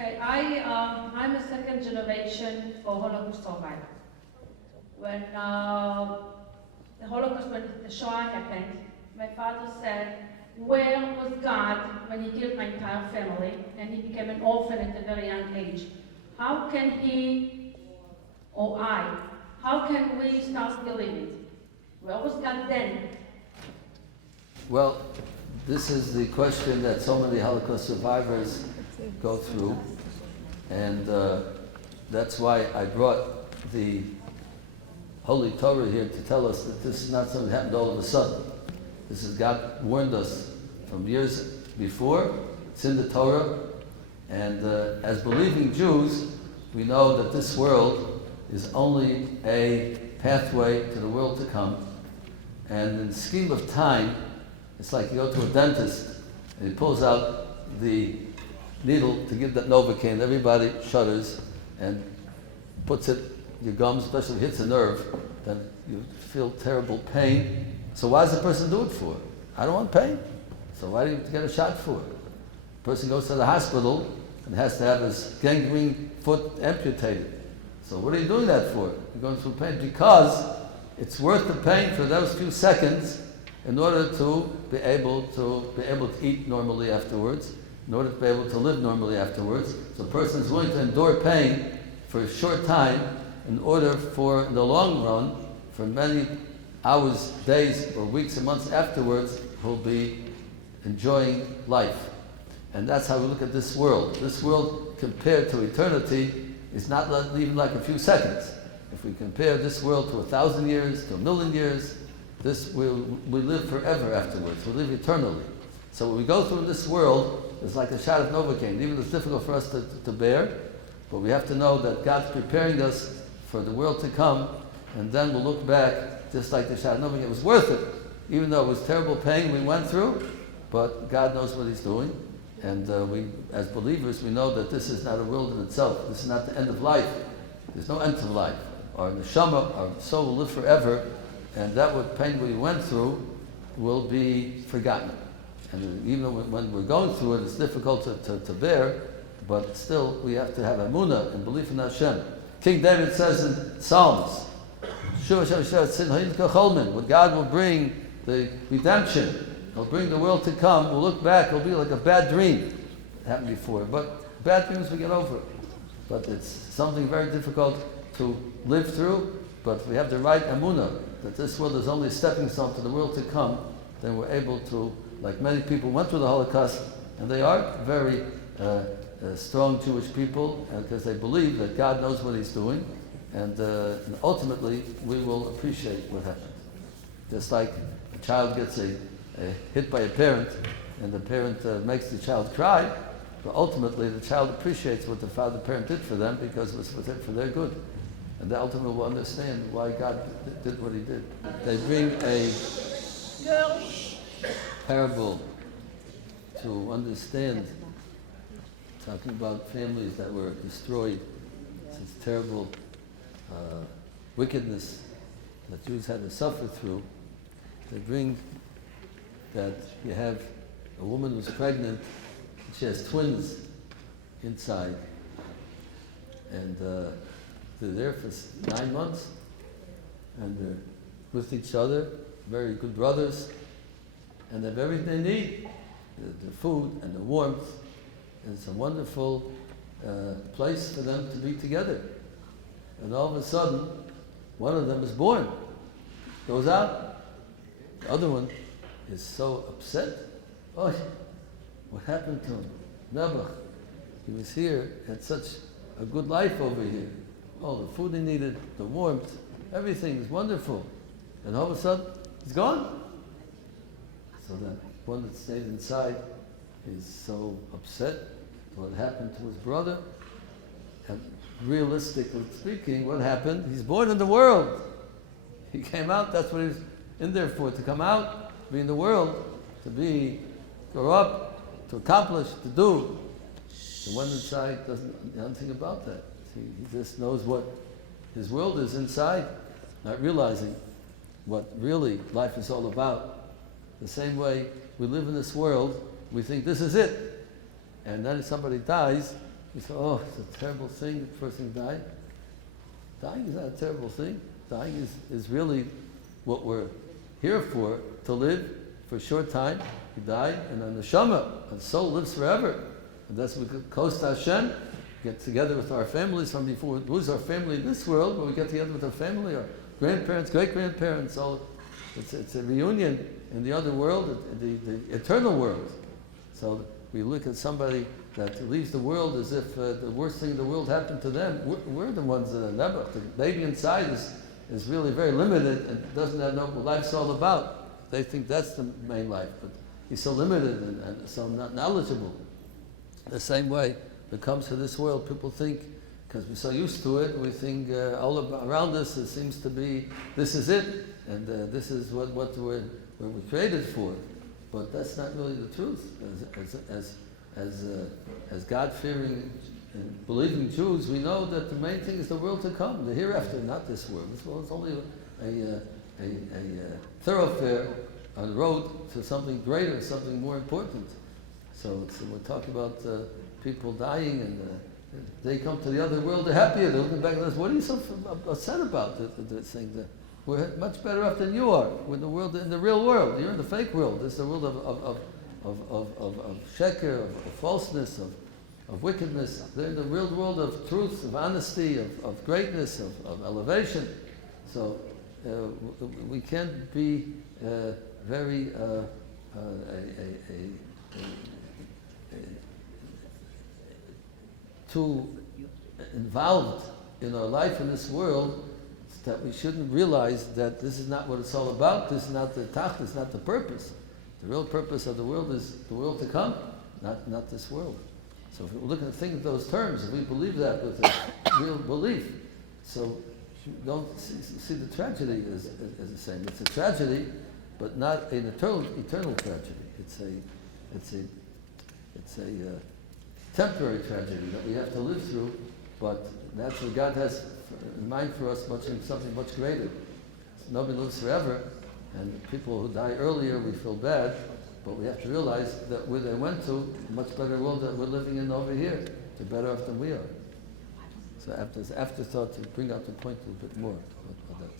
Okay, I'm a second generation for Holocaust survivor. When the Holocaust, when the Shoah happened, my father said, where was God when he killed my entire family and he became an orphan at a very young age? How can he, or I, how can we start believing? Where was God then? Well, this is the question that so many Holocaust survivors go through, and that's why I brought the Holy Torah here to tell us that this is not something that happened all of a sudden. This is God warned us from years before. It's in the Torah, and as believing Jews, we know that this world is only a pathway to the world to come, and in the scheme of time, it's like you go to a dentist and he pulls out the needle to give that Novocaine. Everybody shudders and puts it, your gums, especially if it hits a nerve, then you feel terrible pain. So why does the person do it for? I don't want pain. So why do you get a shot for it? The person goes to the hospital and has to have his gangrene foot amputated. So what are you doing that for? You're going through pain because it's worth the pain for those few seconds in order to be able to eat normally afterwards, in order to be able to live normally afterwards. So a person is willing to endure pain for a short time in order for, in the long run, for many hours, days, or weeks and months afterwards, he'll be enjoying life. And that's how we look at this world. This world, compared to eternity, is not even like a few seconds. If we compare this world to 1,000 years, to 1,000,000 years, we live forever afterwards. We live eternally. So what we go through in this world is like a shot of Novocaine. Even it's difficult for us to bear, but we have to know that God's preparing us for the world to come, and then we'll look back just like the shot of Novocaine. It was worth it, even though it was terrible pain we went through, but God knows what He's doing. And we, as believers, we know that this is not a world in itself. This is not the end of life. There's no end to life. Our neshama, our soul will live forever, and that what pain we went through will be forgotten. And even though when we're going through it, it's difficult to bear, but still we have to have emunah and belief in Hashem. King David says in Psalms, what God will bring the redemption, He'll bring the world to come, we'll look back, it'll be like a bad dream. It happened before, but bad dreams we get over. But it's something very difficult to live through, but we have the right emunah, that this world is only a stepping stone to the world to come, then we're able to, like many people went through the Holocaust, and they are very strong Jewish people, because they believe that God knows what He's doing, and ultimately we will appreciate what happens. Just like a child gets hit by a parent, and the parent makes the child cry, but ultimately the child appreciates what the parent did for them because it was for their good. And they ultimately will understand why God did what He did. They bring a parable to understand, talking about families that were destroyed, this terrible wickedness that Jews had to suffer through. They bring that you have a woman who's pregnant, and she has twins inside, and they're there for 9 months, and they're with each other, very good brothers, and they have everything they need, the food and the warmth, and it's a wonderful place for them to be together. And all of a sudden, one of them is born, goes out, the other one is so upset. Oh, what happened to him? Nebuch, he was here, had such a good life over here. Oh, the food he needed, the warmth, everything is wonderful. And all of a sudden, it's gone. So that one that stayed inside is so upset what happened to his brother. And realistically speaking, what happened? He's born in the world. He came out, that's what he was in there for, to come out, to be in the world, to grow up, to accomplish, to do. The one inside doesn't know anything about that. He just knows what his world is inside, not realizing what really life is all about. The same way we live in this world, we think this is it. And then if somebody dies, We say, oh, it's a terrible thing, the person died. Dying is not a terrible thing. Dying is really what we're here for, to live for a short time. We die, and the neshama, the soul, lives forever. And that's what we get close to Hashem, get together with our families. From before we lose our family in this world, but we get together with our family, our grandparents, great-grandparents. So it's a reunion in the other world, the eternal world. So we look at somebody that leaves the world as if the worst thing in the world happened to them. We're the ones that are never. The baby inside is really very limited and doesn't have know what life's all about. They think that's the main life, but he's so limited and so not knowledgeable. The same way that comes to this world, people think, because we're so used to it, we think all around us it seems to be, this is it, and this is what we're created for. But that's not really the truth. As God-fearing and believing Jews, we know that the main thing is the world to come, the hereafter, not this world. This world is only a thoroughfare, a road to something greater, something more important. So we're talking about people dying, and they come to the other world, they're happier. They're looking back at us. What are you so upset about? They're saying that we're much better off than you are. We're in the world, in the real world. You're in the fake world. This is the world of sheker, of falseness, of wickedness. They're in the real world of truth, of honesty, of greatness, of elevation. So we can't be very too involved in our life in this world, that we shouldn't realize that this is not what it's all about. This is not the tach, this is not the purpose. The real purpose of the world is the world to come, not this world. So if we look at things in those terms, if we believe that with a real belief, so you don't see the tragedy as the same. It's a tragedy, but not an eternal tragedy. It's a temporary tragedy that we have to live through, but that's what God has in mind for us, something much greater. Nobody lives forever, and people who die earlier, we feel bad, but we have to realize that where they went to, a much better world that we're living in over here. They're better off than we are. So afterthought to bring out the point a little bit more about that.